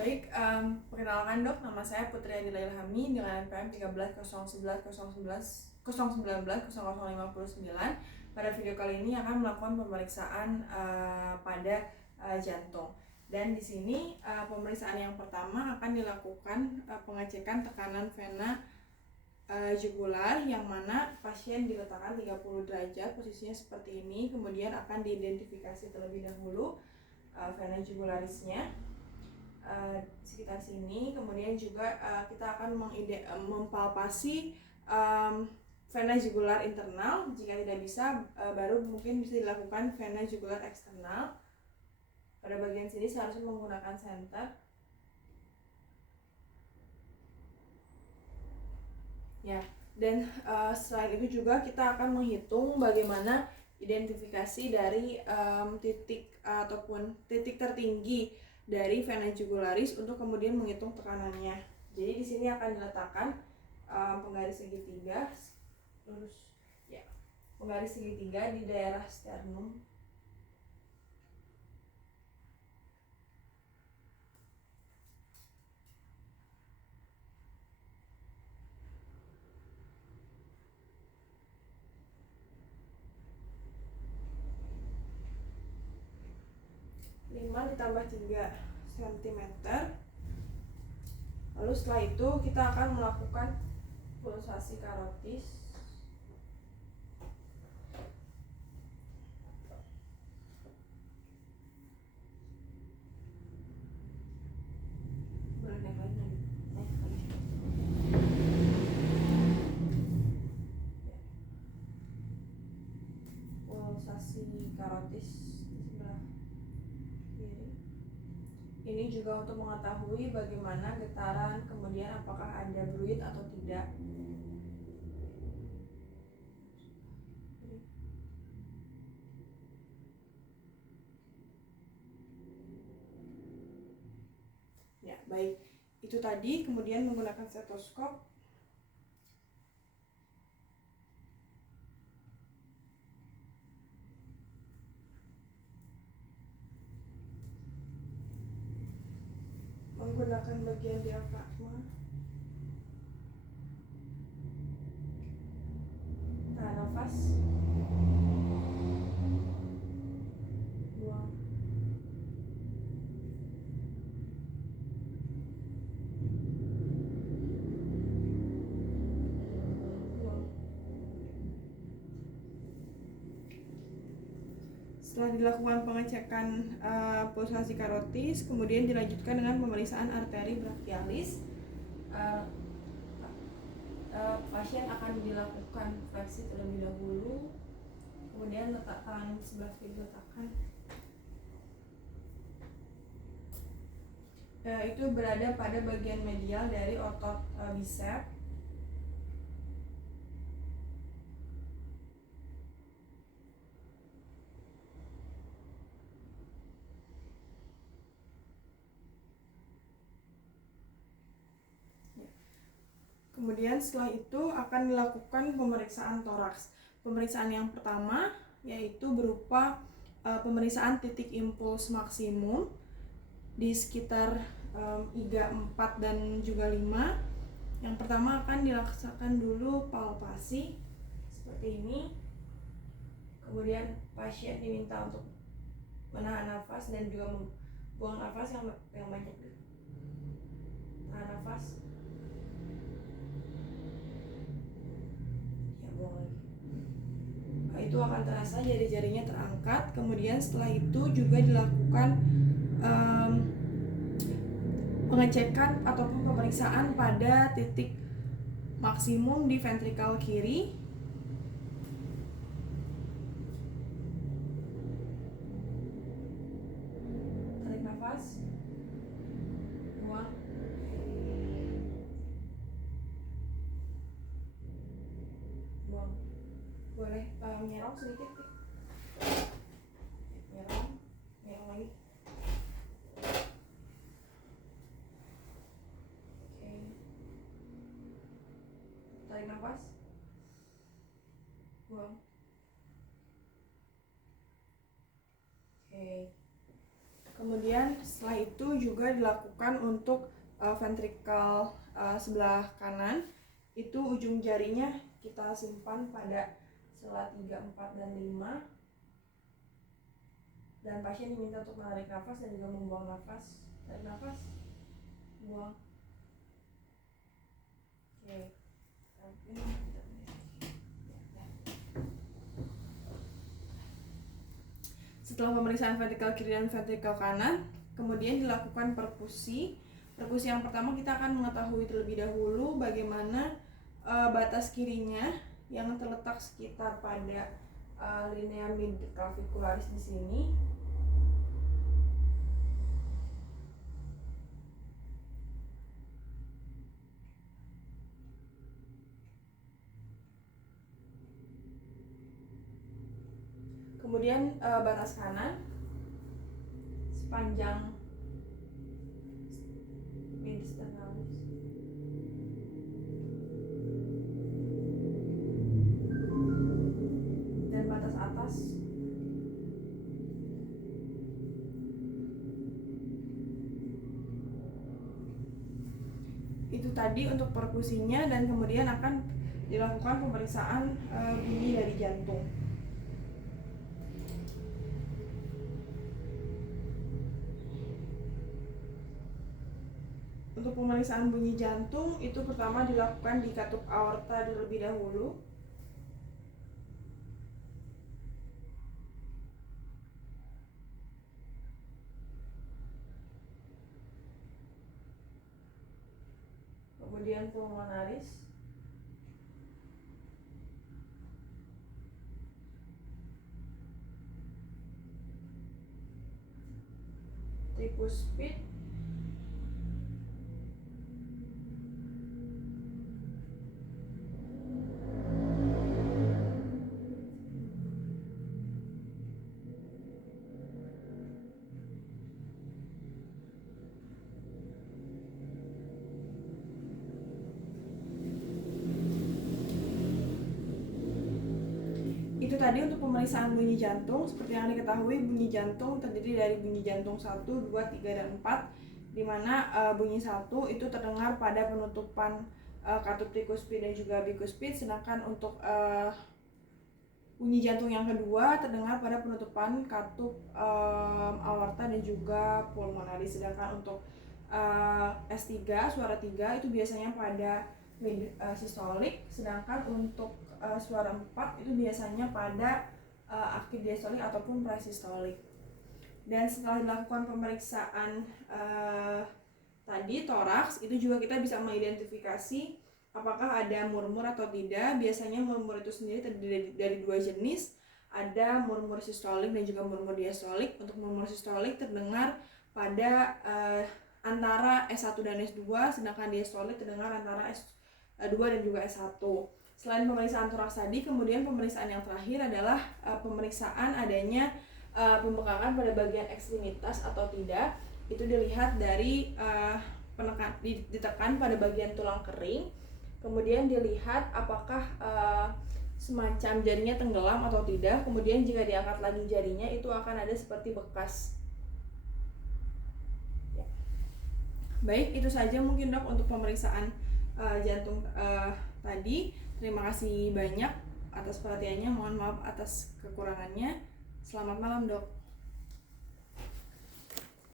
Baik, perkenalkan dok, nama saya Putri Adila Ilhami dengan NPM 13.011.019.019.0059. Pada video kali ini akan melakukan pemeriksaan pada jantung. Dan di sini pemeriksaan yang pertama akan dilakukan pengecekan tekanan vena jugular, yang mana pasien diletakkan 30 derajat, posisinya seperti ini. Kemudian akan diidentifikasi terlebih dahulu vena jugularisnya sekitar sini. Kemudian juga kita akan mempalpasi vena jugular internal. Jika tidak bisa, baru mungkin bisa dilakukan vena jugular eksternal. Pada bagian sini seharusnya menggunakan senter. Ya, dan selain itu juga kita akan menghitung bagaimana identifikasi dari titik ataupun titik tertinggi dari vena jugularis untuk kemudian menghitung tekanannya. Jadi di sini akan diletakkan penggaris segitiga, lurus ya, penggaris segitiga di daerah sternum. Ditambah 3 cm. Lalu setelah itu kita akan melakukan pulsasi karotis. Pulsasi karotis di sebelah kiri. Ini juga untuk mengetahui bagaimana getaran, kemudian apakah ada bruit atau tidak. Ya, baik. Itu tadi, kemudian menggunakan stetoskop. Menggunakan bagian diafragma. Tahan nafas. Buang. Buang. Setelah dilakukan pengecekan pulsasi karotis, kemudian dilanjutkan dengan pemeriksaan arteri brachialis. Pasien akan dilakukan fleksi terlebih dahulu, kemudian letak tangan sebelah kiri diletakkan. Itu berada pada bagian medial dari otot bicep. Kemudian setelah itu akan dilakukan pemeriksaan toraks. Pemeriksaan yang pertama yaitu berupa pemeriksaan titik impuls maksimum di sekitar iga 4 dan juga 5. Yang pertama akan dilaksanakan dulu palpasi seperti ini. Kemudian pasien diminta untuk menahan nafas dan juga membuang nafas yang banyak. Tahan nafas. Itu akan terasa jari-jarinya terangkat. Kemudian setelah itu juga dilakukan pengecekan ataupun pemeriksaan pada titik maksimum di ventrikal kiri. Tarik nafas, buang. Buang. Boleh nyerong sedikit. Nyerong lagi. Oke. Tarik nafas, buang. Oke. Kemudian setelah itu juga dilakukan untuk ventrikel sebelah kanan. Itu ujung jarinya kita simpan pada sela 3, 4, dan 5. Dan pasien diminta untuk menarik nafas dan juga membuang nafas. Tarik nafas, buang. Oke. Setelah pemeriksaan ventrikel kiri dan ventrikel kanan, kemudian dilakukan perkusi. Perkusi yang pertama kita akan mengetahui terlebih dahulu bagaimana batas kirinya yang terletak sekitar pada linea midclavicularis di sini. Kemudian batas kanan sepanjang midsternalis. Dan batas atas itu tadi untuk perkusinya, dan kemudian akan dilakukan pemeriksaan bunyi dari jantung. Untuk pemeriksaan bunyi jantung itu pertama dilakukan di katup aorta terlebih dahulu. Kemudian pulmonaris. Tricuspid. Itu tadi untuk pemeriksaan bunyi jantung. Seperti yang diketahui, bunyi jantung terdiri dari bunyi jantung 1, 2, 3, dan 4, di mana bunyi 1 itu terdengar pada penutupan katup tricuspid dan juga bicuspid, sedangkan untuk bunyi jantung yang kedua terdengar pada penutupan katup aorta dan juga pulmonaris. Sedangkan untuk S3, suara 3 itu biasanya pada sistolik, sedangkan untuk suara 4 itu biasanya pada aktif diastolik ataupun prasistolik. Dan setelah dilakukan pemeriksaan tadi toraks, itu juga kita bisa mengidentifikasi apakah ada murmur atau tidak. Biasanya murmur itu sendiri terdiri dari 2 jenis, ada murmur sistolik dan juga murmur diastolik. Untuk murmur sistolik terdengar pada antara S1 dan S2, sedangkan diastolik terdengar antara S2 dan juga S1. Selain pemeriksaan toraks tadi, kemudian pemeriksaan yang terakhir adalah pemeriksaan adanya pembengkakan pada bagian ekstremitas atau tidak. Itu dilihat dari ditekan pada bagian tulang kering, kemudian dilihat apakah semacam jarinya tenggelam atau tidak. Kemudian jika diangkat lagi jarinya, itu akan ada seperti bekas. Ya. Baik, itu saja mungkin dok untuk pemeriksaan jantung tadi. Terima kasih banyak atas perhatiannya, mohon maaf atas kekurangannya. Selamat malam dok.